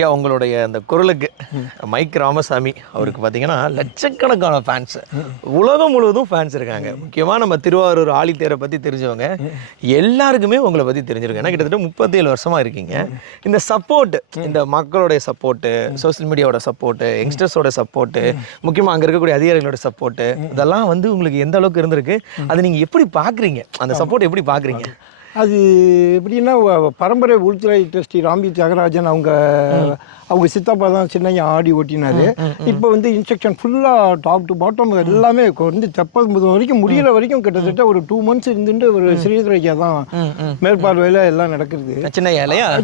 ஐயா உங்களுடைய அந்த குரலுக்கு மைக் ராமசாமி அவருக்கு பார்த்தீங்கன்னா லட்சக்கணக்கான ஃபேன்ஸ் உலகம் முழுவதும் ஃபேன்ஸ் இருக்காங்க. முக்கியமாக நம்ம திருவாரூர் ஆழித்தேரை பற்றி தெரிஞ்சவங்க எல்லாருக்குமே உங்களை பற்றி தெரிஞ்சிருக்கும். ஏன்னா கிட்டத்தட்ட 37 வருஷமாக இருக்கீங்க. இந்த சப்போர்ட்டு, இந்த மக்களுடைய சப்போர்ட்டு, சோசியல் மீடியாவோட சப்போர்ட்டு, யங்ஸ்டர்ஸோட சப்போர்ட்டு, முக்கியமாக அங்கே இருக்கக்கூடிய அதிகாரிகளோட சப்போர்ட்டு, இதெல்லாம் வந்து உங்களுக்கு எந்த அளவுக்கு இருந்திருக்கு? அதை நீங்கள் எப்படி பார்க்குறீங்க? அந்த சப்போர்ட் எப்படி பார்க்குறீங்க? அது எப்படின்னா பரம்பரை உள்துறை ட்ரஸ்டி ராம்பி தியாகராஜன் அவங்க சித்தப்பா தான் சின்னையா ஆடி ஓட்டினார். இப்போ வந்து இன்ஸ்ட்ரக்ஷன் ஃபுல்லாக டாப் டு பாட்டம் எல்லாமே வந்து தெப்பல் வரைக்கும் முடிகிற வரைக்கும் கிட்டத்தட்ட ஒரு 2 months இருந்துட்டு ஒரு ஸ்ரீதரையா தான் மேற்பார்வையில் எல்லாம் நடக்குது.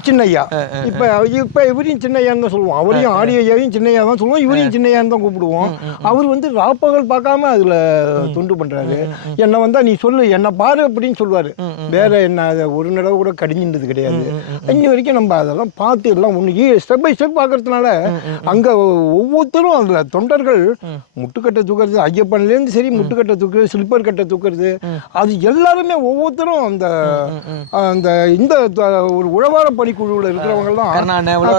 சின்னையா இப்போ இவரையும் சின்னையான்னு தான் சொல்லுவோம். அவரையும் ஆடி ஐயாவையும் சின்னையா தான் சொல்லுவோம், இவரையும் சின்னையான்னு தான் கூப்பிடுவோம். அவர் வந்து ராப்பகல் பார்க்காம அதில் தொண்டு பண்ணுறாரு. என்னை வந்தால் நீ சொல்லு, என்னை பாரு அப்படின்னு சொல்லுவார். வேற என்ன அதை ஒரு நடவு கூட கடிஞ்சின்றது கிடையாது. இன்னி வரைக்கும் நம்ம அதெல்லாம் பார்த்து எல்லாம் ஒன்று ஸ்டெப் பை ஸ்டெப் பார்க்கறதுனால அங்கே ஒவ்வொருத்தரும் அதில் தொண்டர்கள் முட்டுக்கட்டை தூக்குறது, ஐயப்பன்லேருந்து சரி முட்டுக்கட்டை தூக்குறது, ஸ்லிப்பர் கட்டை தூக்குறது, அது எல்லாருமே ஒவ்வொருத்தரும் அந்த அந்த இந்த ஒரு உழவார பணிக்குழுவில் இருக்கிறவங்கலாம்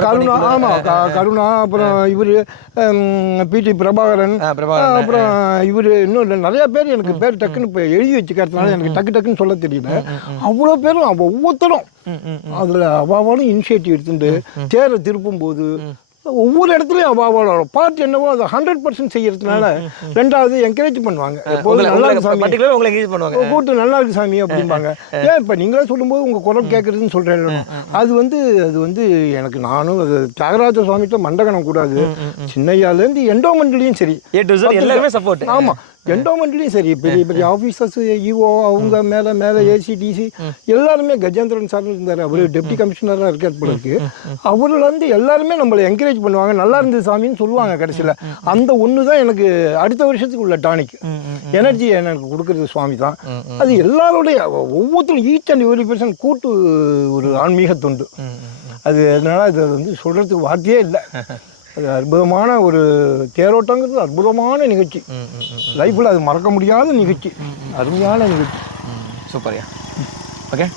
கருணா, ஆமாம் கருணா, அப்புறம் இவர் பிடி பிரபாகரன், அப்புறம் இவர் இன்னும் நிறைய பேர் எனக்கு பேர் டக்குன்னு இப்போ எழுதி வச்சுக்கிறதுனால எனக்கு டக்குன்னு சொல்ல தெரியல. அவ்வளோ பேரும் ஒவ்வொருத்தரும் அதில் அவாவாலும் இனிஷியேட்டிவ் எடுத்துட்டு தேரை திருப்பும் போது ஒவ்வொரு இடத்துலையும் அவாவோட பார்ட் என்னவோ அதை 100% செய்யறதுனால ரெண்டாவது என்கரேஜ் பண்ணுவாங்க. நல்லா இருக்கு சாமி, கூட்டு நல்லா இருக்கு சாமி அப்படிம்பாங்க. ஏன் இப்போ நீங்களே சொல்லும்போது உங்கள் குரல் கேட்குறதுன்னு சொல்கிறேன். அது வந்து எனக்கு நானும் அது தியாகராஜ சுவாமிகிட்ட மண்டகணம் கூடாது. சின்னையாலேருந்து என்டோமெண்ட்லேயும் சரி எல்லாருமே சப்போர்ட். ஆமாம், என்டோமெண்ட்லேயும் சரி பெரிய பெரிய ஆஃபீஸர்ஸ், இஓ, அவங்க மேலே ஏசிடிசி எல்லாருமே கஜேந்திரன் சார் இருந்தார். அவர் டெப்டி கமிஷனராக இருக்கார் போல இருக்கு. அவரில் வந்து எல்லாருமே நம்மளை என்கரேஜ் பண்ணுவாங்க. நல்லா இருந்தது சாமின்னு சொல்லுவாங்க. கடைசியில் அந்த ஒன்று தான் எனக்கு அடுத்த வருஷத்துக்கு உள்ள டானிக் எனர்ஜி எனக்கு கொடுக்குறது சுவாமி தான். அது எல்லாருடைய ஒவ்வொருத்தரும் ஈச் அண்ட் எவ்ரி பர்சன் கூட்டு ஒரு ஆன்மீக தொண்டு. அது அதனால அது வந்து சொல்கிறதுக்கு வார்த்தையே இல்லை. அது அற்புதமான ஒரு தேரோட்டங்கிறது அற்புதமான நிகழ்ச்சி. லைஃப்பில் அது மறக்க முடியாத நிகழ்ச்சி, அருமையான நிகழ்ச்சி. சூப்பர்யா. ஓகே.